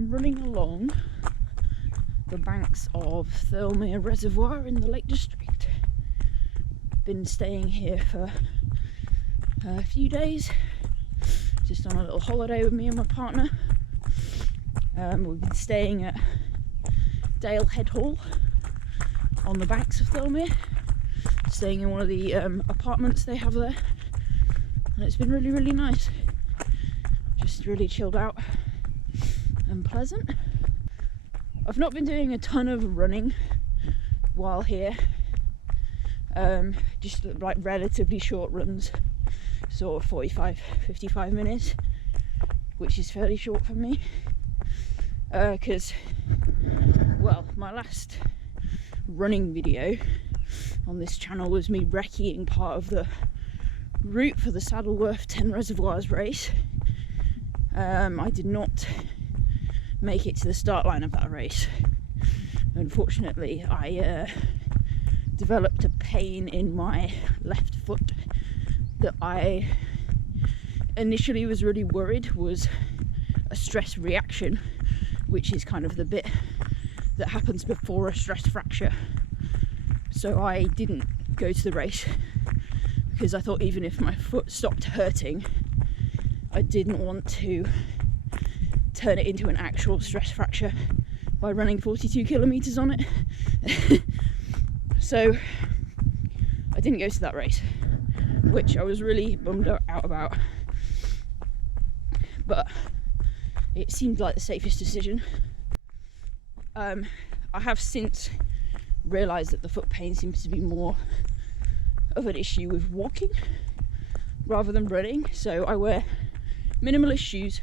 I'm running along the banks of Thirlmere Reservoir in the Lake District. Been staying here for a few days, just on a little holiday with me and my partner. We've been staying at Dale Head Hall on the banks of Thirlmere, staying in one of the apartments they have there, and it's been really, really nice. Just really chilled out and pleasant. I've not been doing a ton of running while here, just like relatively short runs, sort of 45-55 minutes, which is fairly short for me, because well, my last running video on this channel was me recceing part of the route for the Saddleworth 10 Reservoirs race. I did not make it to the start line of that race. Unfortunately, I developed a pain in my left foot that I initially was really worried was a stress reaction, which is kind of the bit that happens before a stress fracture. So I didn't go to the race because I thought even if my foot stopped hurting, I didn't want to turn it into an actual stress fracture by running 42 kilometers on it. So I didn't go to that race, which I was really bummed out about, but it seemed like the safest decision. I have since realised that the foot pain seems to be more of an issue with walking rather than running, so I wear minimalist shoes,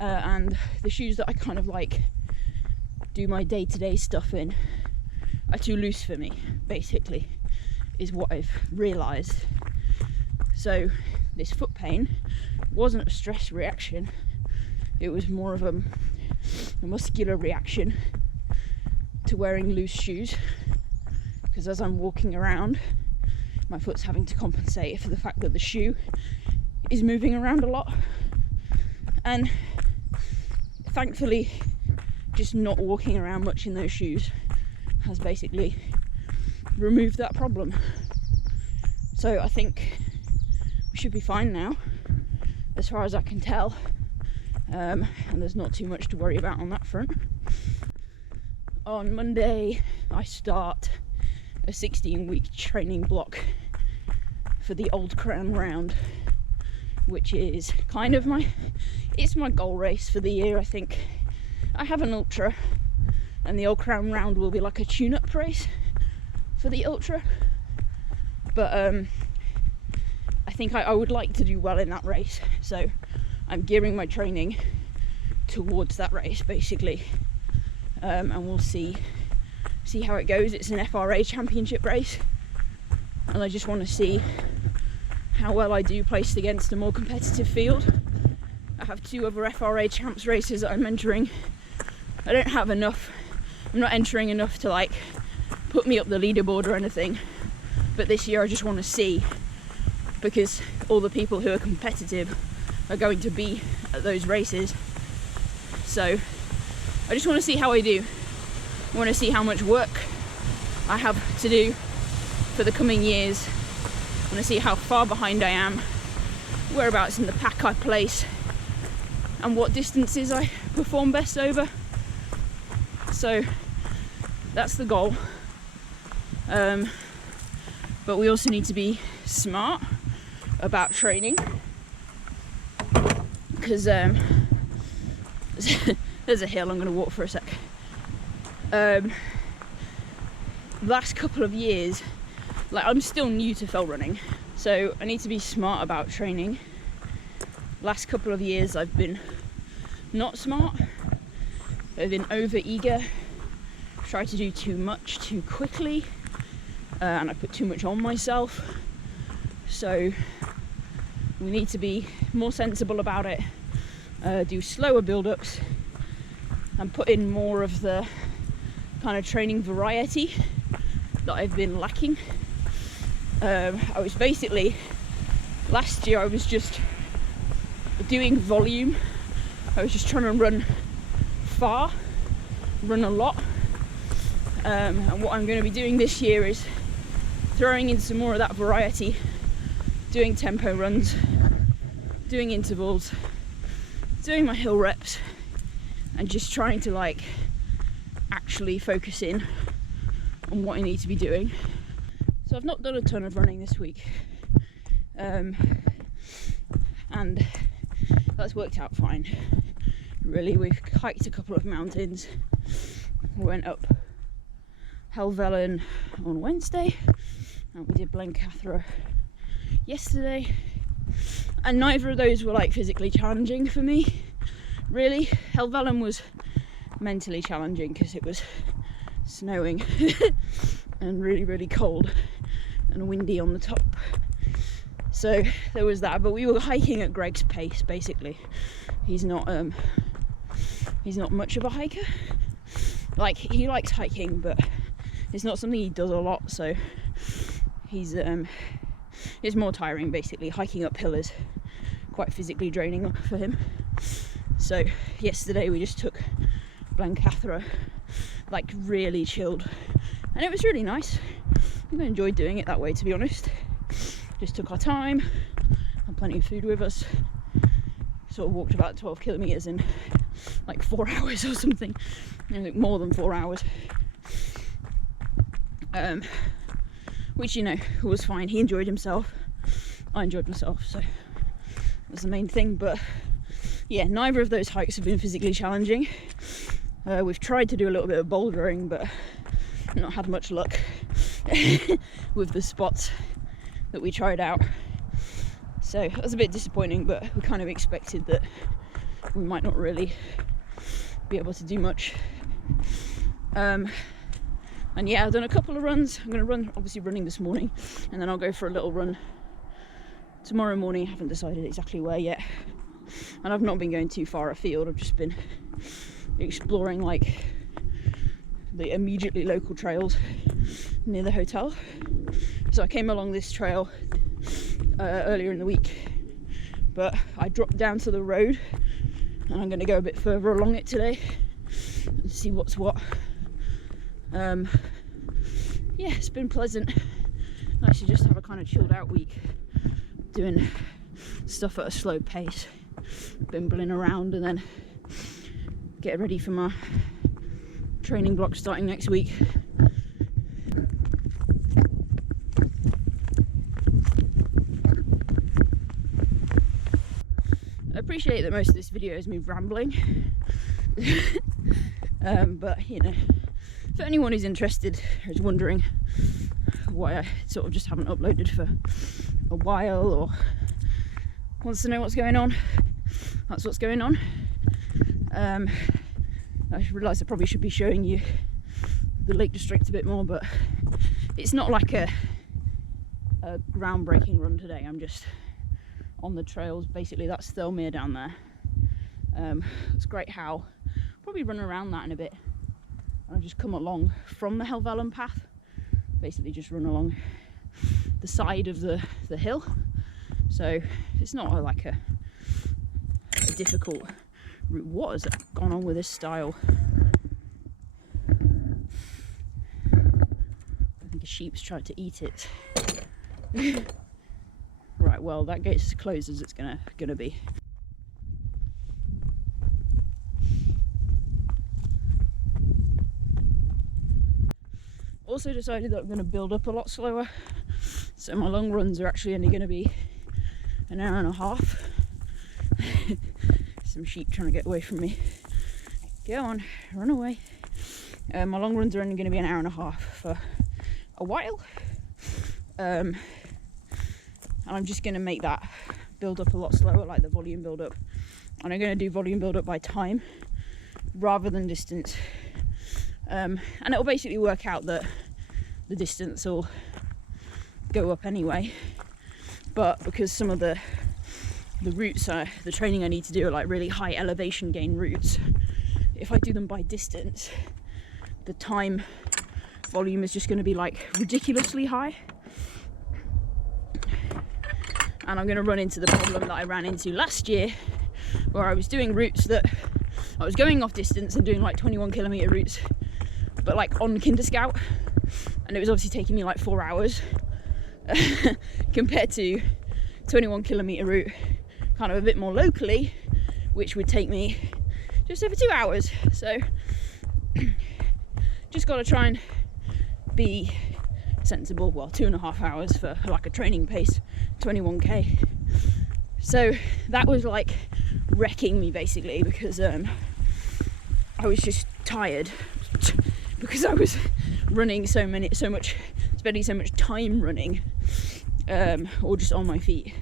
and the shoes that I kind of like do my day-to-day stuff in are too loose for me, basically, is what I've realised. So this foot pain wasn't a stress reaction, it was more of a muscular reaction to wearing loose shoes, because as I'm walking around, my foot's having to compensate for the fact that the shoe is moving around a lot, and thankfully just not walking around much in those shoes has basically removed that problem. So I think we should be fine now, as far as I can tell, and there's not too much to worry about on that front. On Monday I start a 16-week training block for the Old Crown Round, which is kind of my goal race for the year. I think I have an ultra, and the Old Crown Round will be like a tune-up race for the ultra, but I think I would like to do well in that race, so I'm gearing my training towards that race basically, and we'll see how it goes. It's an FRA championship race, and I just want to see how well I do placed against a more competitive field. I have 2 other FRA champs races that I'm entering. I don't have enough, I'm not entering enough to like put me up the leaderboard or anything, but this year I just want to see, because all the people who are competitive are going to be at those races, so I just want to see how I do. I want to see how much work I have to do for the coming years. I want to see how far behind I am, whereabouts in the pack I place, and what distances I perform best over. So that's the goal. But we also need to be smart about training, because there's a hill I'm going to walk for a sec. Last couple of years, like, I'm still new to fell running, so I need to be smart about training. Last couple of years I've been not smart. I've been over eager, tried to do too much too quickly, and I put too much on myself. So we need to be more sensible about it, do slower build-ups, and put in more of the kind of training variety that I've been lacking. I was basically, last year I was just doing volume. I was just trying to run far, run a lot, and what I'm going to be doing this year is throwing in some more of that variety, doing tempo runs, doing intervals, doing my hill reps, and just trying to like actually focus in on what I need to be doing. So I've not done a ton of running this week, and that's worked out fine. Really, we've hiked a couple of mountains. We went up Helvellyn on Wednesday, and we did Blencathra yesterday, and neither of those were like physically challenging for me, really. Helvellyn was mentally challenging because it was snowing and really cold and windy on the top, so there was that. But we were hiking at Greg's pace, basically. He's not much of a hiker. Like, he likes hiking, but it's not something he does a lot, so it's more tiring, basically. Hiking uphill is quite physically draining for him. So yesterday we just took Blencathra, like really chilled, and it was really nice. I enjoyed doing it that way, to be honest. Just took our time, had plenty of food with us, sort of walked about 12 kilometers in like 4 hours or something. I think more than 4 hours, which, you know, was fine. He enjoyed himself, I enjoyed myself, so that's the main thing. But yeah, neither of those hikes have been physically challenging. We've tried to do a little bit of bouldering, but not had much luck with the spots that we tried out, so that was a bit disappointing. But we kind of expected that we might not really be able to do much. And yeah, I've done a couple of runs. I'm going to obviously running this morning, and then I'll go for a little run tomorrow morning. I haven't decided exactly where yet, and I've not been going too far afield. I've just been exploring like the immediately local trails near the hotel. So I came along this trail earlier in the week, but I dropped down to the road, and I'm going to go a bit further along it today and see what's what. Yeah, it's been pleasant. Nice to just have a kind of chilled out week, doing stuff at a slow pace, bimbling around, and then get ready for my training block starting next week. I appreciate that most of this video is me rambling, but you know, for anyone who's interested or is wondering why I sort of just haven't uploaded for a while, or wants to know what's going on, that's what's going on. I realise I probably should be showing you the Lake District a bit more, but it's not like a groundbreaking run today. I'm just on the trails. Basically, that's Thirlmere down there. It's Great Howe. Probably run around that in a bit. And I've just come along from the Helvellyn path. Basically just run along the side of the hill. So it's not like a difficult route. What has gone on with this style? I think a sheep's tried to eat it. Right, well, that gate's as closed as it's gonna be. Also decided that I'm going to build up a lot slower, so my long runs are actually only going to be an hour and a half. Some sheep trying to get away from me. Go on, run away. My long runs are only going to be an hour and a half for a while, and I'm just going to make that build up a lot slower, like the volume build up, and I'm going to do volume build up by time rather than distance. And it'll basically work out that the distance will go up anyway, but because some of the routes the training I need to do are like really high elevation gain routes, if I do them by distance, the time volume is just going to be like ridiculously high, and I'm going to run into the problem that I ran into last year, where I was doing routes that I was going off distance and doing like 21-kilometer routes, but like on Kinderscout, and it was obviously taking me like 4 hours compared to 21-kilometer route kind of a bit more locally, which would take me just over 2 hours. So just got to try and be sensible. Well, 2.5 hours for like a training pace 21k. So that was like wrecking me basically, because I was just tired because I was running spending so much time running, or just on my feet,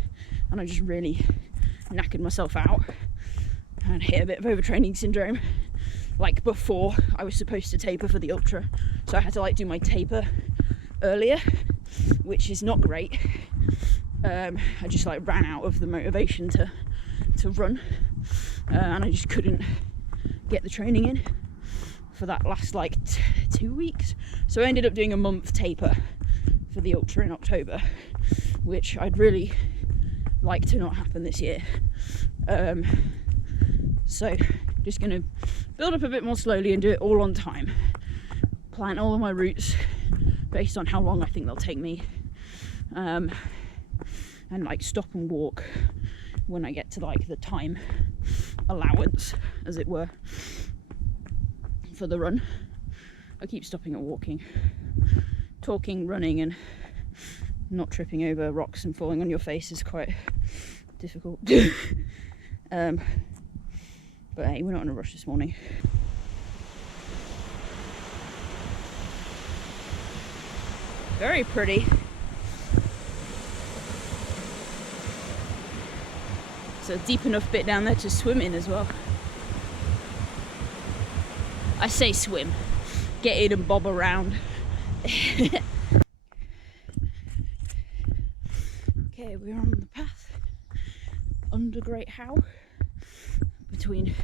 and I just really knackered myself out and hit a bit of overtraining syndrome like before I was supposed to taper for the ultra. So I had to like do my taper earlier, which is not great. I just like ran out of the motivation to run, and I just couldn't get the training in for that last like 2 weeks. So I ended up doing a month taper for the ultra in October, which I'd really like to not happen this year. So just gonna build up a bit more slowly and do it all on time. Plan all of my routes based on how long I think they'll take me, and like stop and walk when I get to like the time allowance, as it were, for the run. I keep stopping and walking, talking, running, and not tripping over rocks and falling on your face is quite difficult. But hey, we're not in a rush this morning. Very pretty. So deep enough bit down there to swim in as well. I say swim, get in and bob around. Okay, we're on the path under Great Howe, between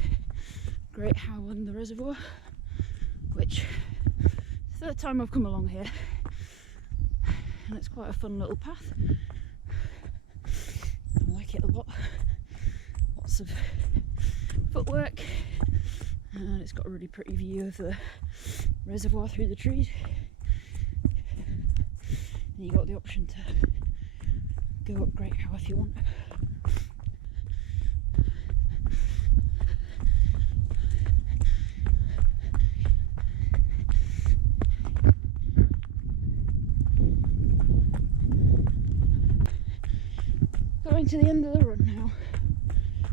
Great Howe and the reservoir, which third time I've come along here, and it's quite a fun little path. I like it a lot. Lots of footwork, and it's got a really pretty view of the reservoir through the trees, and you got the option to go up Great Howe if you want. Going to the end of the run now,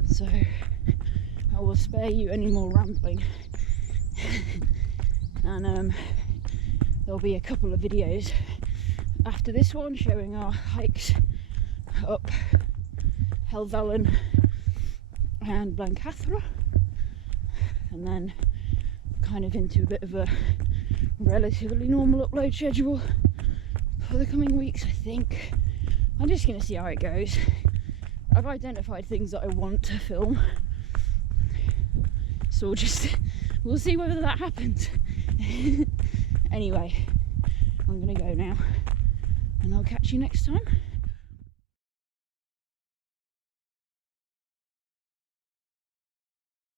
so I will spare you any more rambling. And there'll be a couple of videos after this one showing our hikes up Helvellyn and Blencathra, and then kind of into a bit of a relatively normal upload schedule for the coming weeks, I think. I'm just going to see how it goes. I've identified things that I want to film, so we'll see whether that happens. Anyway, I'm going to go now, and I'll catch you next time.